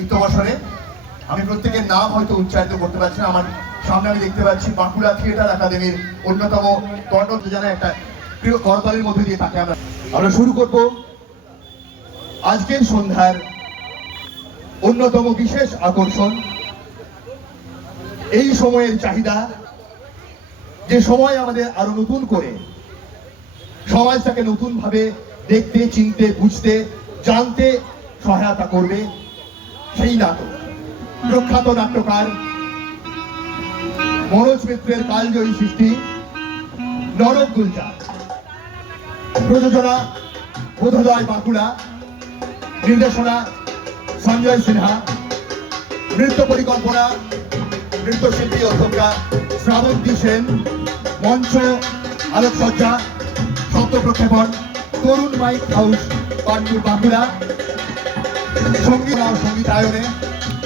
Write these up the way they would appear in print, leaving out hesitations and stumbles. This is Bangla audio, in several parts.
ইত্যবসরে আমি প্রত্যেকের নাম হয়তো উচ্চারিত করতে পারছি না। আমার সামনে আমি দেখতে পাচ্ছি বাঁকুড়া থিয়েটার একাডেমির অন্যতম কর্ণধ যেন একটা প্রিয় করতালির মধ্যে দিয়ে তাকে আমরা শুরু করব আজকের সন্ধ্যার অন্যতম বিশেষ আকর্ষণ। এই সময়ের চাহিদা, যে সময় আমাদের আরো নতুন করে সমাজটাকে নতুন ভাবে দেখতে, চিনতে, বুঝতে, জানতে সহায়তা করবে, সেই নাটক প্রখ্যাত নাট্যকার মনোজ মিত্রের কালজয়ী সৃষ্টি নরক গুলজার, প্রযোজনা বোধোদয় বাঁকুড়া, নির্দেশনা সঞ্জয় সিনহা, নৃত্য পরিকল্পনা নৃত্যশিল্পী অধ্যক্ষা শ্রাবন্তী সেন, মঞ্চ আলোকসজ্জা শব্দ প্রক্ষেপণ তরুণ মাইক হাউস পান্ডুর বাঁকুড়া, সঙ্গীতায়নে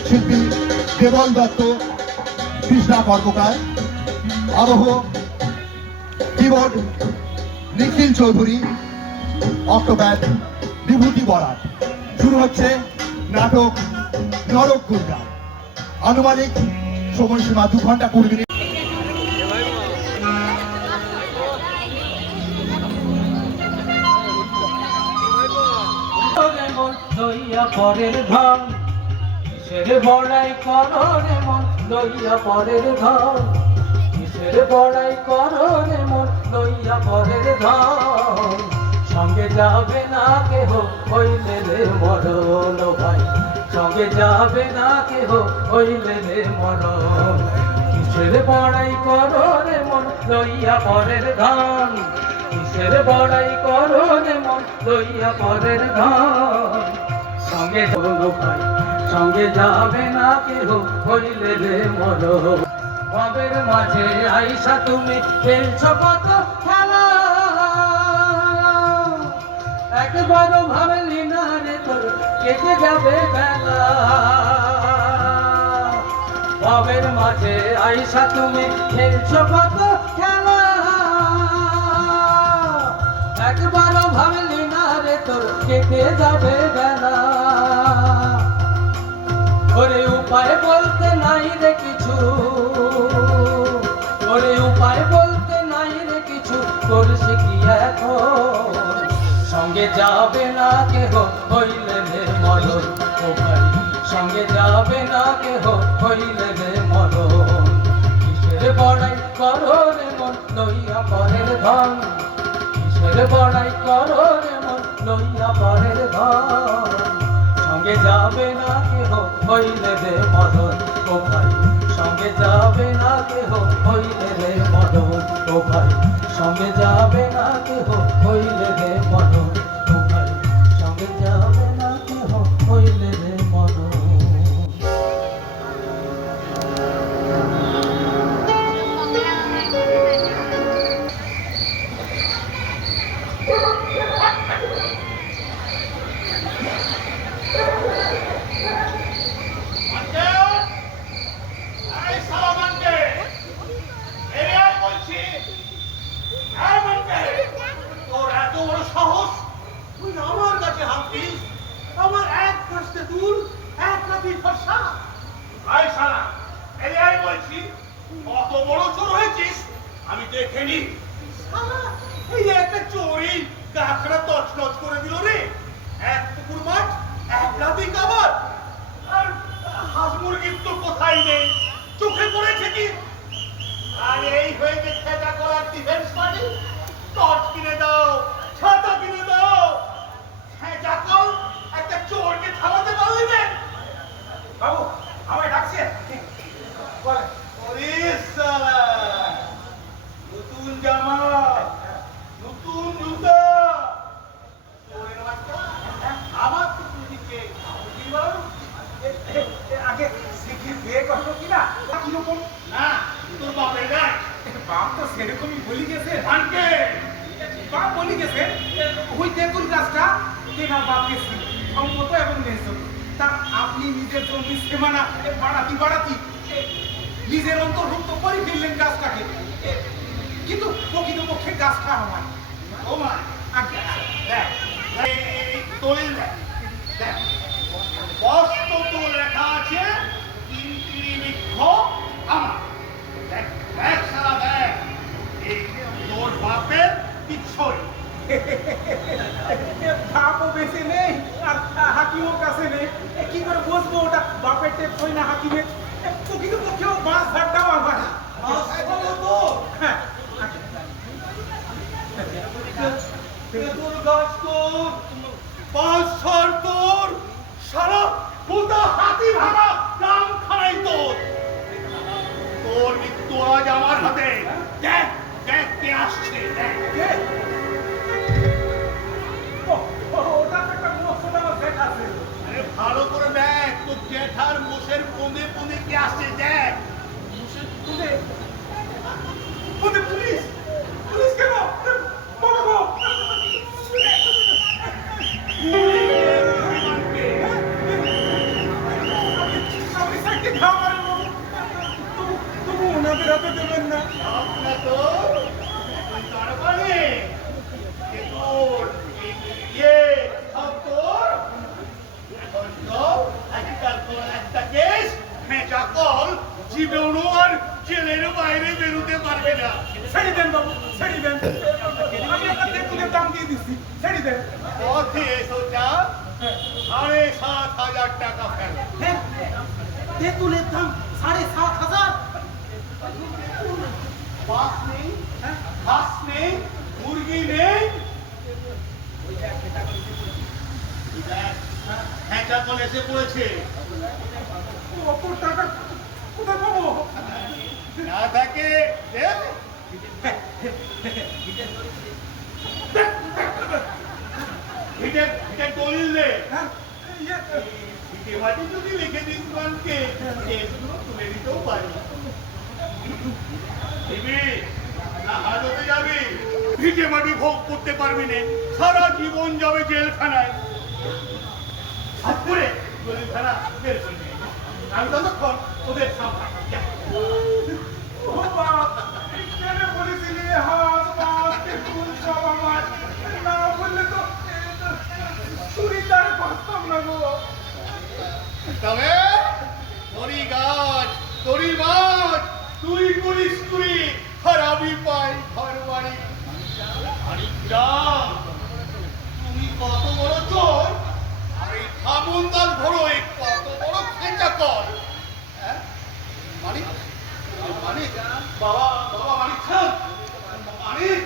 শিল্পী দেবল দত্ত, কৃষ্ণা কর্মকার, আবহ কিবোর্ড নিখিল চৌধুরী, অক্টোপ্যাড বিভূতি বরাট। শুরু হচ্ছে নাটক নরক গুলজার। আনুমানিক সময়সীমা 2 ঘন্টা 20 মিনিট। পরের ধন কিসের বড়াই করো রে মন লইয়া পরের ধন, কিসের বড়াই করো রে মন লইয়া পরের ধন। সঙ্গে যাবে না কেহ হইলে রে মরণ ভাই, সঙ্গে যাবে না কেহ হইলে রে মরণ। কিসের বড়াই করো রে মন লইয়া পরের ধন, কিসের বড়াই করো রে মন লইয়া পরের ধন। সঙ্গে হলো ভাই, সঙ্গে যাবে না কেহ হইলে রে মরণ। ভবের মাঝে আইসা তুমি খেলছো কত খেলা, একবারও ভাবলি না রে তোর কেটে যাবে বেলা। ভবের মাঝে আইসা তুমি খেলছো কত খেলা, একবারও ভাবলি না রে তোর কেটে যাবে বেলা। ওরে উপায় বলতে নাই রে কিছু, ওরে উপায় বলতে নাই রে কিছু, করছে কি এখন। সঙ্গে যাবে না কেহ হইলে রে মরণ ও ভাই, সঙ্গে যাবে না কেহ হইলে রে মরণ। কিসের বড়াই করো রে মন লইয়া পরের ধন, কিসের বড়াই করো রে মন লইয়া পরের ধন। সঙ্গে যাবে না কেহ হইলে রে মরণ ও ভাই, সঙ্গে যাবে না কেহ হইলে রে মরণ ও ভাই, সঙ্গে যাবে না কেহ হইলে রে মরণ ও ভাই, সঙ্গে যাবে না কেহ হইলে রে মরণ। আমার এক কষ্টে দূর এক রাতি ফসা। আয় শালা, এই বলছি কত বড় চোর হয়েছিস আমি দেখিনি। শালা এই একটা চোরই গাছটা তছনছ করে দিল রে। এক পুকুর মাঠ, এক রাতি কাবার, আর হাঁস মুরগির তো কোথায় নেই, চোখে পড়েছে কি? আর এই হয়েছে খেটা করার ডিফেন্স পার্টি। টর্চ কিনে দাও, ছাতা কিনে দাও, হ্যাঁ যাকল একটা চোরকে থামাতে পারলি না। বাবু আমায় ডাকছে বলে, ওরে শালা নতুন জামা, নতুন জুতা, চোরের বাচ্চা আমার তো দিকে আগে শিখির বিয়ে করলো কিনা কিরকম না তোর বাপের গায়ে। বাপ তো সেরকমই বলি গেছে, ধানকে বাপ বলি গেছে ওই দেখুন গাছটা কেনা বাপ গেছি সম্মত এবং ন্যায্য। তা আপনি নিজের জমি সীমানা বাড়াতি নিজের অন্তর্ভুক্ত করে ফেললেন গাছটাকে, কিন্তু প্রকৃতপক্ষে গাছটা আমার। ও মা আগে দেখ দলিল দেখ, দেখ স্পষ্টত লেখা আছে তিনটি বৃক্ষ আমার। দেখ দেখ সারা দেখ, এই তোর বাপের কিচ্ছই। বাপও বেঁচে নেই আর হাকিমও কাছে নেই, কি করে বসবো ওটা বাপের টেপ হই না হাকিমের? প্রকৃত পক্ষেও বাস ধারটাও আমার। হ্যাঁ, তেঁতুল গাছ তোর, বাঁশঝাড় তোর, সারা গোটা হাতি ভাঙা গ্রাম খানাই তোর। তোর মৃত্যু আজ আমার হাতে। দেখ দেখ কে আসছে, দেখ। কে? ওটা তো একটা মশলা সেট আছে। আরে ভালো করে দেখ, তোর জ্যাঠার মোষের পন্দে পন্দে কে আসছে, দেখ। কোনে? কোনে পুলিশ? পুলিশ কেন? বাবা গো! আমি সাইডে ঘাম মারবো। তবু ওনাদের হাতে দেবেন না। আপনা তো তুই তারপরে এ তোর ইয়ে সব তোর। এখন তো আজকাল তোর একটা কেস মেজা কল, জীবনও আর জেলের বাইরে বেরোতে পারবে না। ছেড়ে দেন বাবু, ছেড়ে দেন। আমি একটা তেঁতুলের দাম দিয়ে দিচ্ছি, ছেড়ে দেন। পথে সোজা ৭,৫০০ টাকা ফেল। হ্যাঁ, তেঁতুলের দাম ৭,৫০০। বাস নেই, ঘাস নেই, মুরগি নেই। হ্যাঁটা কল এসে পড়েছে। অত টাকা কোথায় পাবো? না থাকে দেখ। ভিটে দলিল দে। হ্যাঁ, ইয়ে, ভিটে মাটি যদি লিখে দিস মানকে, কেসগুলো তুলে দিতেও পারি। দিবি না হাজতে যাবি, ভিটে মাটি ভোগ করতে পারবি না, সারা জীবন যাবে জেলখানায়। হাত করে জেলখানা বের করে দে। আমি ততক্ষণ ওদের সামনে ও বাপ, কেন বলেছিলি হাঁস, মাছ, তেঁতুল সব আমার? না বললে তো চুরিদার পারতাম না গো। তবে তোরই গাছ, তোরই মাছ, তুই করিস তুই, আর আমি পাই ঘর বাড়ি। আরিকা, তুমি কত বড় চোর, আর এই থামুন্দাল ধরো এই কত বড় খেঁচা কর। হ্যাঁ? মানিক, মানিক, বাবা মানিক খান, মানিক,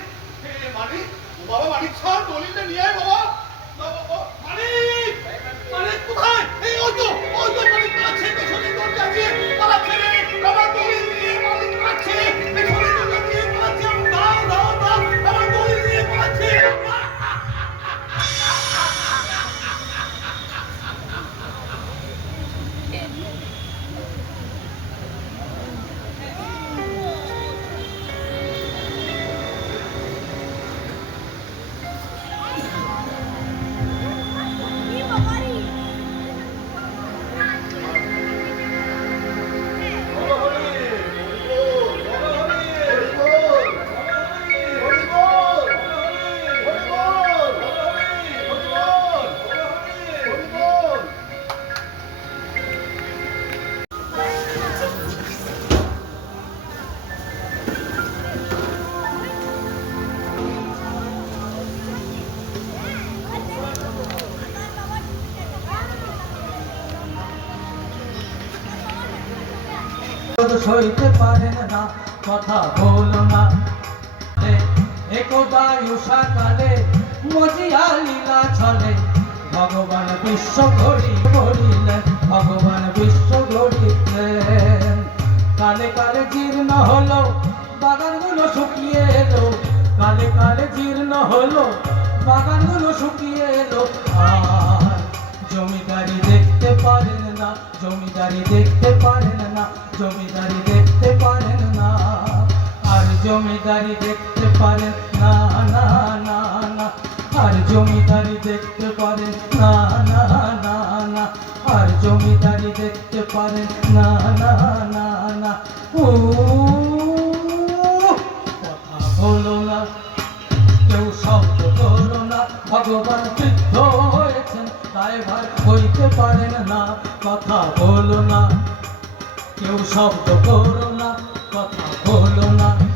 মানিক, বাবা মানিক খান, দলিলটা নিয়ে আয় বাবা। মানিক, মানিক কোথায়? এই ওই তো মানিক আছে, পেছনে দরজা দিয়ে পালাচ্ছে রে। আমার দলিল নিয়ে মানিক আছে, পেছনে দরজা দিয়ে পালাচ্ছে। দাও দাও দাও, আমার দলিল নিয়ে পালাচ্ছে। সইতে পারেন না, কথা বলো না। একদাই উষাকালে মজিয়া লীলা চলে, ভগবান বিশ্ব গড়িলেন, ভগবান বিশ্ব গড়িলেন। কালে কালে জীর্ণ হলো বাগানগুলো শুকিয়ে এলো, কালে কালে জীর্ণ হলো বাগানগুলো শুকিয়ে এলো। আর জমিদারি দেখতে পারেন না, জমিদারি দেখতে পারেন না, জমিদারি দেখতে পারেন না। আর জমিদারি দেখতে পারেন না, না না না। আর জমিদারি দেখতে পারেন না, না না না। আর জমিদারি দেখতে পারেন না, না না না। ও কথা বলো না, কেউ শব্দ করো না। ভগবান বৃদ্ধ হয়েছেন, তাই দায়ভার বইতে পারেন না, কথা বলো না, কেউ শব্দ করো না, কথা বলো না।